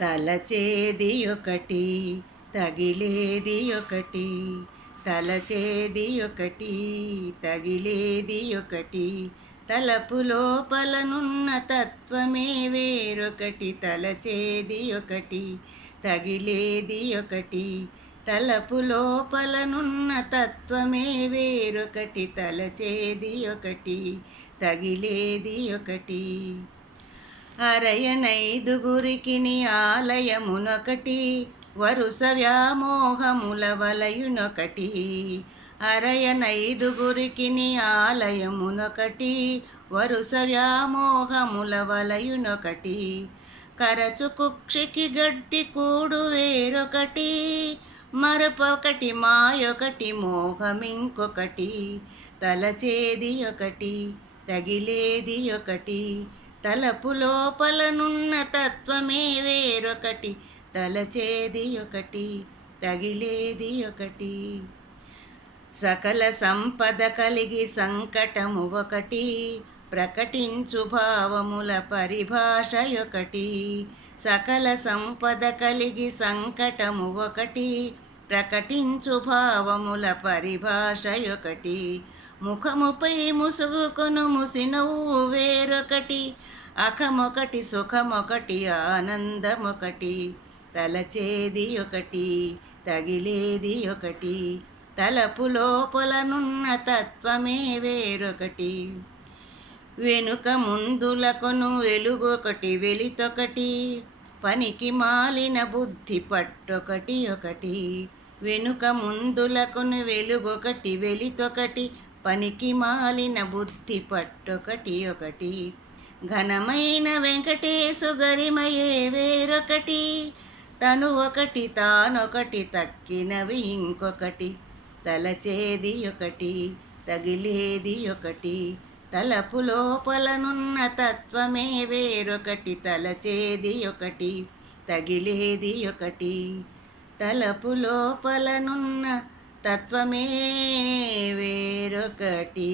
తలచేది ఒకటి తగిలేది ఒకటి, తలచేది ఒకటి తగిలేది ఒకటి, తలపు లోపలనున్న తత్వమే వేరొకటి, తలచేది ఒకటి తగిలేది ఒకటి, తలపు లోపలనున్న తత్వమే వేరొకటి, తలచేది ఒకటి తగిలేది ఒకటి. అరయనైదుగురికిని ఆలయమునొకటి, వరుస వ్యామోహముల వలయునొకటి. అరయనైదుగురికిని ఆలయమునొకటి, వరుస వ్యామోహముల వలయునొకటి. కరచు కుక్షికి గట్టి కూడు వేరొకటి, మరొకటి మాయొకటి మోహమింకొకటి, తలచేది ఒకటి తగిలేది ఒకటి, తలపు లోపలనున్న తత్వమే వేరొకటి, తలచేది ఒకటి తగిలేది ఒకటి. సకల సంపద కలిగి సంకటము ఒకటి, ప్రకటించు భావముల పరిభాష ఒకటి. సకల సంపద కలిగి సంకటము ఒకటి, ప్రకటించు భావముల పరిభాష ఒకటి. ముఖముపై ముసుగుకొను ముసినవ్వు వేరొకటి, అఖమొకటి సుఖమొకటి ఆనందమొకటి, తలచేది ఒకటి తగిలేది ఒకటి, తలపు లోపలనున్న తత్వమే వేరొకటి. వెనుక ముందులకొను వెలుగొకటి వెలితొకటి, పనికి మాలిన బుద్ధి పట్టొకటి ఒకటి. వెనుక ముందులకొను వెలుగొకటి వెలితొకటి, పనికి మాలిన బుద్ధి పట్టొకటి ఒకటి. ఘనమైన వెంకటేశు గరిమయే వేరొకటి, తను ఒకటి తానొకటి తక్కినవి ఇంకొకటి, తలచేది ఒకటి తగిలేది ఒకటి, తలపు లోపలనున్న తత్వమే వేరొకటి, తలచేది ఒకటి తగిలేది ఒకటి, తలపు లోపలనున్న తత్వమే వేరొకటి.